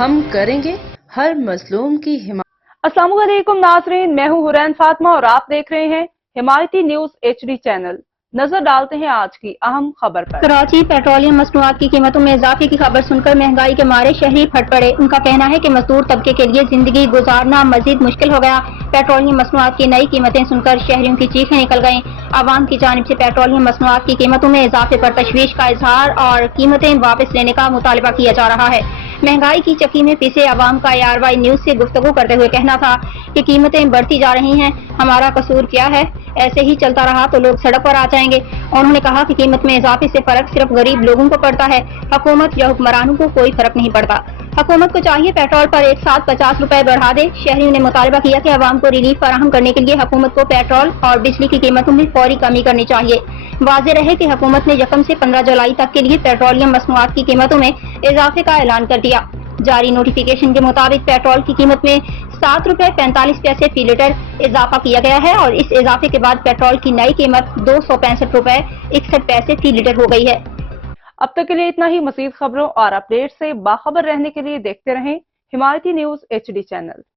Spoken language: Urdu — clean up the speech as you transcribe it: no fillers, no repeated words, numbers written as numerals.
ہم کریں گے ہر مظلوم کی حمایت۔ السلام علیکم ناظرین، میں ہوں حورین فاطمہ اور آپ دیکھ رہے ہیں حمایتی نیوز HD چینل۔ نظر ڈالتے ہیں آج کی اہم خبر پر۔ کراچی پیٹرولیم مصنوعات کی قیمتوں میں اضافے کی خبر سن کر مہنگائی کے مارے شہری پھٹ پڑے۔ ان کا کہنا ہے کہ مزدور طبقے کے لیے زندگی گزارنا مزید مشکل ہو گیا۔ پیٹرولیم مصنوعات کی نئی قیمتیں سن کر شہریوں کی چیخیں نکل گئیں۔ عوام کی جانب سے پیٹرولیم مصنوعات کی قیمتوں میں اضافے پر تشویش کا اظہار اور قیمتیں واپس لینے کا مطالبہ کیا جا رہا ہے۔ مہنگائی کی چکی میں پھنسے عوام کا ARY نیوز سے گفتگو کرتے ہوئے کہنا تھا کہ قیمتیں بڑھتی جا رہی ہیں، ہمارا قصور کیا ہے؟ ایسے ہی چلتا رہا تو لوگ سڑک پر آ جائیں گے۔ انہوں نے کہا کہ قیمت میں اضافے سے فرق صرف غریب لوگوں کو پڑتا ہے، حکومت یا حکمرانوں کو کوئی فرق نہیں پڑتا۔ حکومت کو چاہیے پیٹرول پر ایک ساتھ 50 روپے بڑھا دے۔ شہریوں نے مطالبہ کیا کہ عوام کو ریلیف فراہم کرنے کے لیے حکومت کو پیٹرول اور بجلی کی قیمتوں میں فوری کمی کرنی چاہیے۔ واضح رہے کہ حکومت نے 1 سے 15 جولائی تک کے لیے پیٹرولیم مصنوعات کی قیمتوں میں اضافے کا اعلان کر دیا۔ جاری نوٹیفیکیشن کے مطابق پیٹرول کی قیمت میں 7 روپے 45 پیسے فی لیٹر اضافہ کیا گیا ہے اور اس اضافے کے بعد پیٹرول کی نئی قیمت 265 روپے 61 پیسے فی لیٹر ہو گئی ہے۔ اب تک کے لیے اتنا ہی۔ مزید خبروں اور اپڈیٹ سے باخبر رہنے کے لیے دیکھتے رہیں حمایتی نیوز HD چینل۔